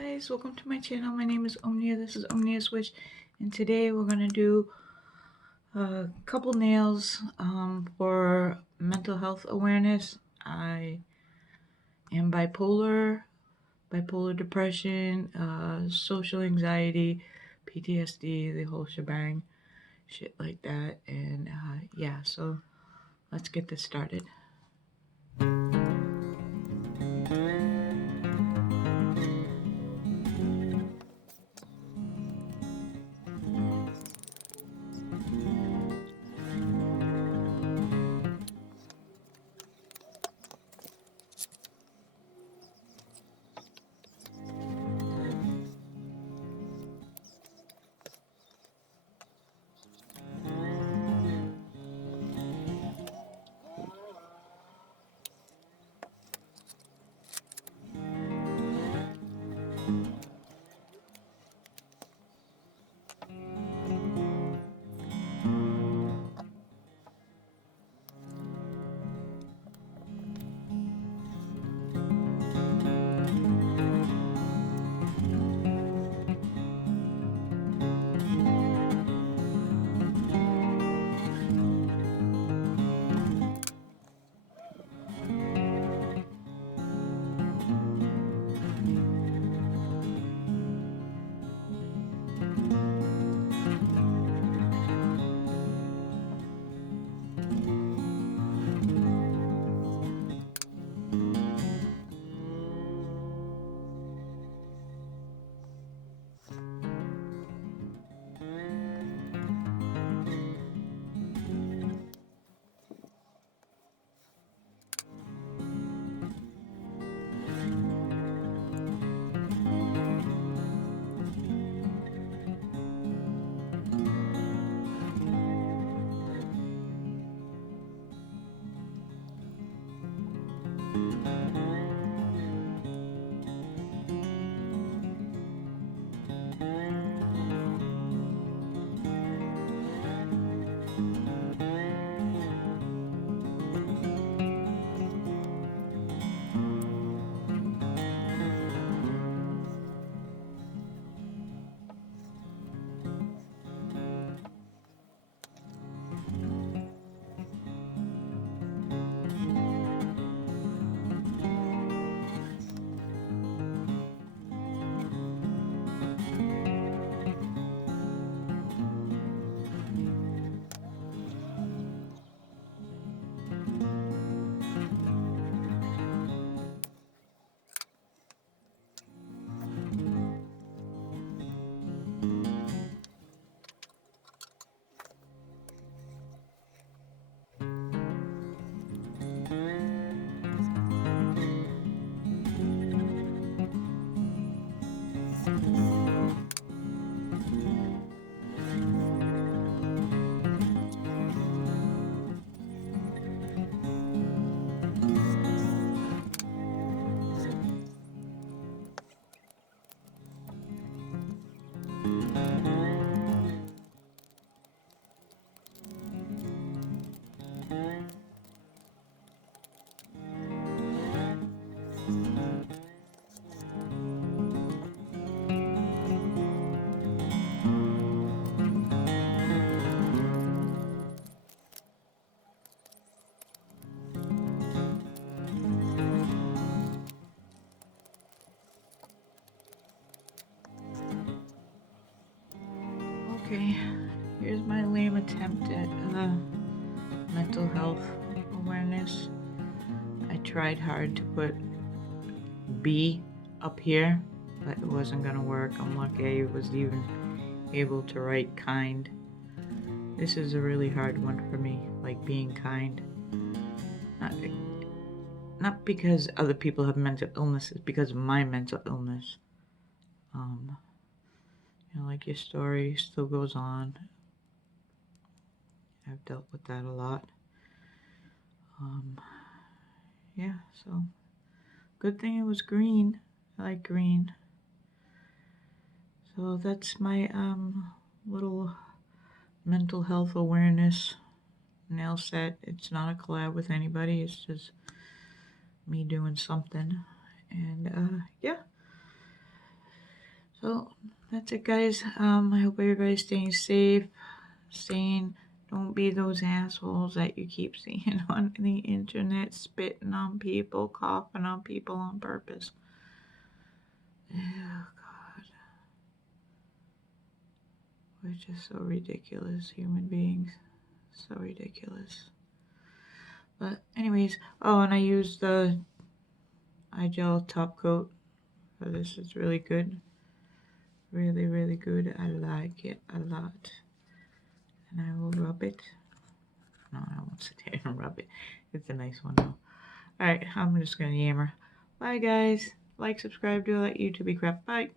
Guys, welcome to my channel. My name is Omnia. This is Omnia's Wish, and today we're gonna do a couple nails for mental health awareness. I am bipolar depression, social anxiety, PTSD, the whole shebang, shit like that. And yeah, so let's get this started. Okay, here's my lame attempt at mental health awareness. I tried hard to put B up here, but it wasn't gonna work. I'm lucky I was even able to write kind. This is a really hard one for me, like being kind. Not because other people have mental illnesses, because of my mental illness. Like your story still goes on. I've dealt with that a lot. Yeah, so good thing it was green. I like green. So that's my little mental health awareness nail set. It's not a collab with anybody. It's just me doing something. And yeah. So that's it, guys. I hope everybody's staying safe, don't be those assholes that you keep seeing on the internet, spitting on people, coughing on people on purpose. Oh, God. We're just so ridiculous, human beings. So ridiculous. But anyways, oh, and I used the eye gel top coat for this. It's really good. Really, really good. I like it a lot. And I will rub it. No, I won't sit here and rub it. It's a nice one though. Alright, I'm just gonna yammer. Bye guys. Like, subscribe, do all that YouTube crap. Bye.